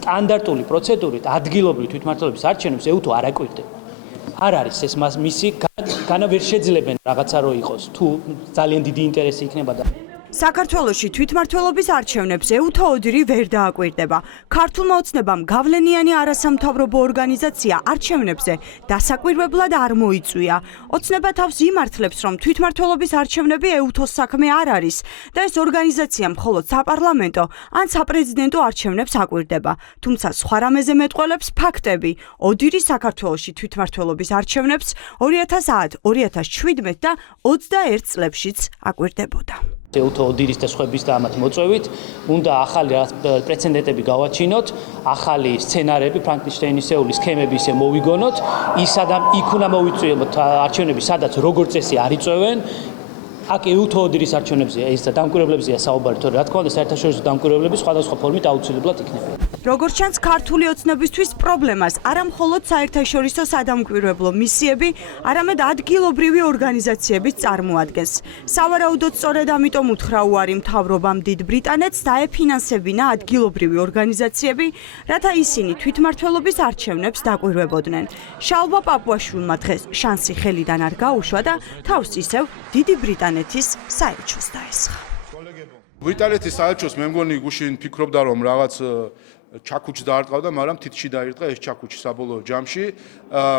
სტანდარტული პროცედურით ადგილობრივი თვითმმართველობის არჩევნებს ეუთო არ აკვირდება. არ არის ეს მისი განა ვერ შეძლებენ რაღაცა რო იყოს თუ ძალიან დიდი ინტერესი იქნება და საქართველოში თვითმმართველობის არჩევნებს ეუთო ოდირი ვერ დააკვირდება. ქართულმა ოცნებამ გავლენიანი არასამთავრობო ორგანიზაცია არჩევნებზე დასაკვირვებლად არ მოიწვია. ოცნება თავს იმართლებს, რომ თვითმმართველობის არჩევნები ეუთოს საქმე არ არის და ეს ორგანიზაცია მხოლოდ საპარლამენტო ან საპრეზიდენტო არჩევნებს აკვირდება. თუმცა სხვა რამეზე მეტყველებს ფაქტები. ოდირი საქართველოში თვითმმართველობის არჩევნებს 2010, 2017 და 21 წლებშიც აკვირდებოდა. ეუთო ოდირის და სხვების და ამათ მოწვევით უნდა ახალი პრეცედენტები გავაჩინოთ, ახალი სცენარები ფრანკენშტეინისეული სქემები ისე მოვიგონოთ, იქ უნდა მოვიწვიოთ არჩევნები, სადაც როგორც წესი არ იწვევენ. აქ ეუთო ოდირის არჩევნებზე ეს დამკვირვებლებზეა საუბარი, თორე რა თქმა უნდა საერთაშორისო დამკვირვებლები სხვადასხვა ფორმით აუცილებლად იქნება. როგორც ჩანს, ქართული ოცნებისთვის პრობლემას არა მხოლოდ საერთაშორისო სადამკვირვებლო მისიები, არამედ ადგილობრივი ორგანიზაციებიც წარმოადგენს. სავარაუდოდ სწორედ ამიტომ უთხრა უარი მთავრობამ დიდ ბრიტანეთს დაეფინანსებინა ადგილობრივი ორგანიზაციები, რათა ისინი თვითმმართველობის არჩევნებს დაკვირვებოდნენ. შალვა პაპუაშვილმა დღეს შანსი ხელიდან არ გაუშვა და თავს ისევ დიდი ბრიტანეთის საელჩოს დაესხა. ბრიტანეთის საელჩოს მე მგონი გუშინ ფიქრობდა რომ რაღაც ჩაქუჩი დაარტყავდა, მაგრამ თითში დაირტყა ეს ჩაქუჩი საბოლოო ჯამში,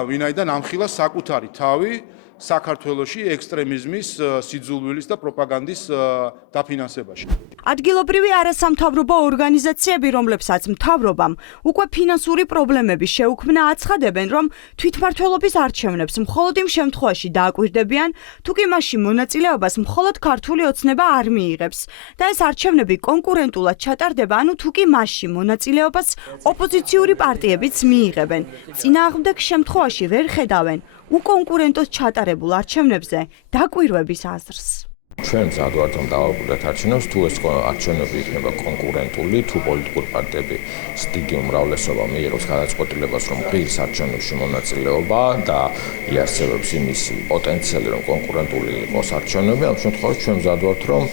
ვინაიდან ამხილა საკუთარი თავი საქართველოში ექსტრემიზმის, სიძულვილის და პროპაგანდის დაფინანსებაში. ადგილობრივი არასამთავრობო ორგანიზაციები, რომლებსაც მთავრობამ უკვე ფინანსური პრობლემები შეუქმნა, აცხადებენ, რომ თვითმმართველობის არჩევნებს მხოლოდ იმ შემთხვევაში დააკვირდებიან, თუ კი მასში მონაწილეობას მხოლოდ ქართული ოცნება არ მიიღებს და ეს არჩევნები კონკურენტულად ჩატარდება, ანუ თუ კი მასში მონაწილეობას ოპოზიციური პარტიებიც მიიღებენ. წინააღმდეგ შემთხვევაში ვერ ხედავენ უკონკურენტოდ ჩატარებულ არჩევნებზე დაკვირვების აზრს. ჩვენ მზად ვართ რომ დავაკვირდეთ არჩევნებს, თუ ეს არჩევნები იქნება კონკურენტული, თუ პოლიტიკური პარტიები დიდი უმრავლესობა მიიღებს გადაწყვეტილებას, რომ ღირს არჩევნებში მონაწილეობა და იარსებებს იმის პოტენციალი, რომ კონკურენტული იყოს არჩევნები, ამ შემთხვევაში ჩვენ მზად ვართ რომ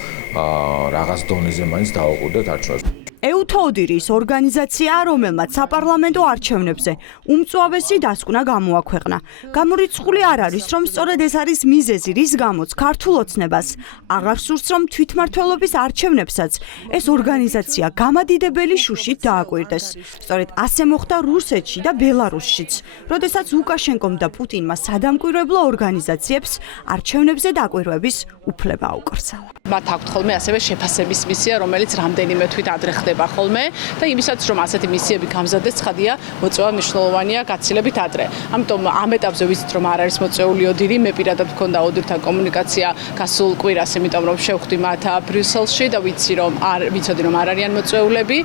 რაღაც დონეზე მაინც დავაკვირდეთ არჩევნებს. ეუთო ოდირის ორგანიზაცია, რომელმაც საპარლამენტო არჩევნებზე უმწვავესი დასკვნა გამოაქვეყნა. გამორიცხული არ არის, რომ სწორედ ეს არის მიზეზი, რის გამოც ქართულ ოცნებას აღარ სურს, რომ თვითმმართველობის არჩევნებსაც ეს ორგანიზაცია გამადიდებელი შუშით დააკვირდეს. სწორედ ასე მოხდა რუსეთში და ბელარუსშიც, როდესაც ლუკაშენკომ და პუტინმა სადამკვირვებლო ორგანიზაციებს არჩევნებზე დაკვირვების უფლება აუკრძალა. მათ აქვთ ხოლმე ასევე შეფასების მისია, რომელიც რამდენიმე თვით ადრე ხდება ხოლმე და იმისაც რომ ასეთი მისიები გამზადდეს, ცხადია, მოწვევა მნიშვნელოვანია გაცილებით ადრე. ამიტომ ამ ეტაპზე ვიცით რომ არ არის მოწვეული ოდირი, მე პირადად მქონდა ოდირთან კომუნიკაცია გასულ კვირას, იმიტომ რომ შევხვდი მათ ბრიუსელში და ვიცოდი რომ არ არიან მოწვეულები.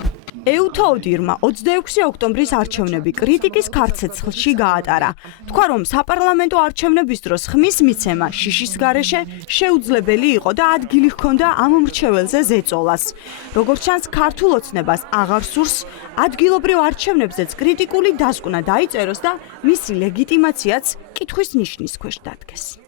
ეუთო ოდირმა 26 ოქტომბრის არჩევნები კრიტიკის ქარცეცხლში გაატარა. თქვა, რომ საპარლამენტო არჩევნების დროს ხმის მიცემა შიშის გარეშე შეუძლებელი იყო და ადგილი ჰქონდა ამ მრჩეველზე ზეწოლას. როგორც ჩანს, ქართულ ოცნებას აღარ სურს ადგილობრივ არჩევნებზეც კრიტიკული დასკვნა დაიწეროს და მისი ლეგიტიმაციაც კითხვის ნიშნის ქვეშ დადგეს.